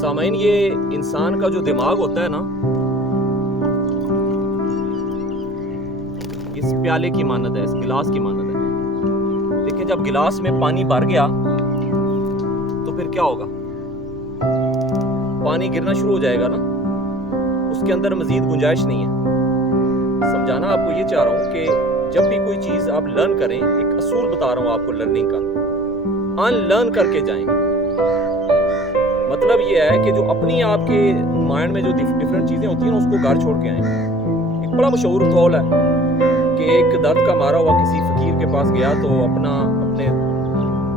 سامعین، یہ انسان کا جو دماغ ہوتا ہے نا، اس پیالے کی مانند ہے، اس گلاس کی مانند ہے. دیکھیں، جب گلاس میں پانی بھر گیا تو پھر کیا ہوگا؟ پانی گرنا شروع ہو جائے گا نا. اس کے اندر مزید گنجائش نہیں ہے. سمجھانا آپ کو یہ چاہ رہا ہوں کہ جب بھی کوئی چیز آپ لرن کریں، ایک اصول بتا رہا ہوں آپ کو لرننگ کا، ان لرن کر کے جائیں. مطلب یہ ہے کہ جو اپنی آپ کے مائنڈ میں جو ڈیفرنٹ چیزیں ہوتی ہیں نا، اس کو گھر چھوڑ کے آئیں. ایک بڑا مشہور قول ہے کہ ایک درد کا مارا ہوا کسی فقیر کے پاس گیا تو اپنے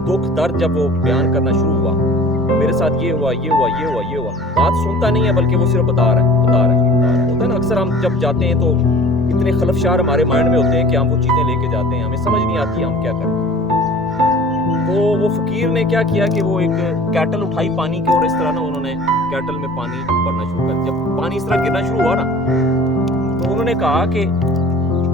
دکھ درد جب وہ بیان کرنا شروع ہوا، میرے ساتھ یہ ہوا، یہ ہوا، یہ ہوا، یہ ہوا. بات سنتا نہیں ہے بلکہ وہ صرف بتا رہا ہے. ہوتا ہے نا، اکثر ہم جب جاتے ہیں تو اتنے خلفشار ہمارے مائنڈ میں ہوتے ہیں کہ ہم وہ چیزیں لے کے جاتے ہیں، ہمیں سمجھ نہیں آتی ہم کیا کریں. تو وہ فقیر نے کیا کیا کہ وہ ایک کیٹل اٹھائی پانی کی، اور اس طرح نا انہوں نے کیٹل میں پانی بھرنا شروع کر. جب پانی اس طرح گرنا شروع ہوا نا، تو انہوں نے کہا کہ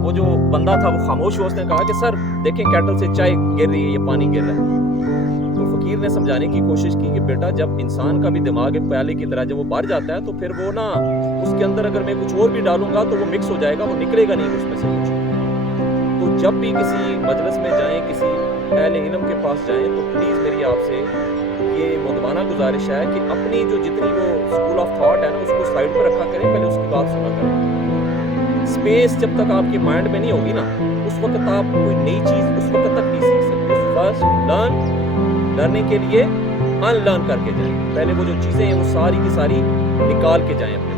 وہ جو بندہ تھا وہ خاموش ہوا. اس نے کہا کہ سر دیکھیں، کیٹل سے چائے گر رہی ہے، یہ پانی گر رہا ہے. تو فقیر نے سمجھانے کی کوشش کی کہ بیٹا، جب انسان کا بھی دماغ ایک پیالے کی طرح جب وہ بھر جاتا ہے تو پھر وہ نا اس کے اندر اگر میں کچھ اور بھی ڈالوں گا تو وہ مکس ہو جائے گا، وہ نکلے گا نہیں اس میں سے کچھ. تو جب بھی کسی مجلس میں جائیں، کسی اہل علم کے پاس جائیں، تو پلیز میری آپ سے یہ مدبانہ گزارش ہے کہ اپنی جو جتنی وہ اسکول آف تھاٹ ہے نا، اس کو سائڈ پر رکھا کریں، پہلے اس کی بات سنا کریں. اسپیس جب تک آپ کے مائنڈ میں نہیں ہوگی نا، اس وقت آپ کوئی نئی چیز اس وقت تک نہیں سیکھ سکتے. فرسٹ لرننگ کے لیے ان لرن کر کے جائیں. پہلے وہ جو چیزیں ہیں وہ ساری کی ساری نکال کے جائیں اپنے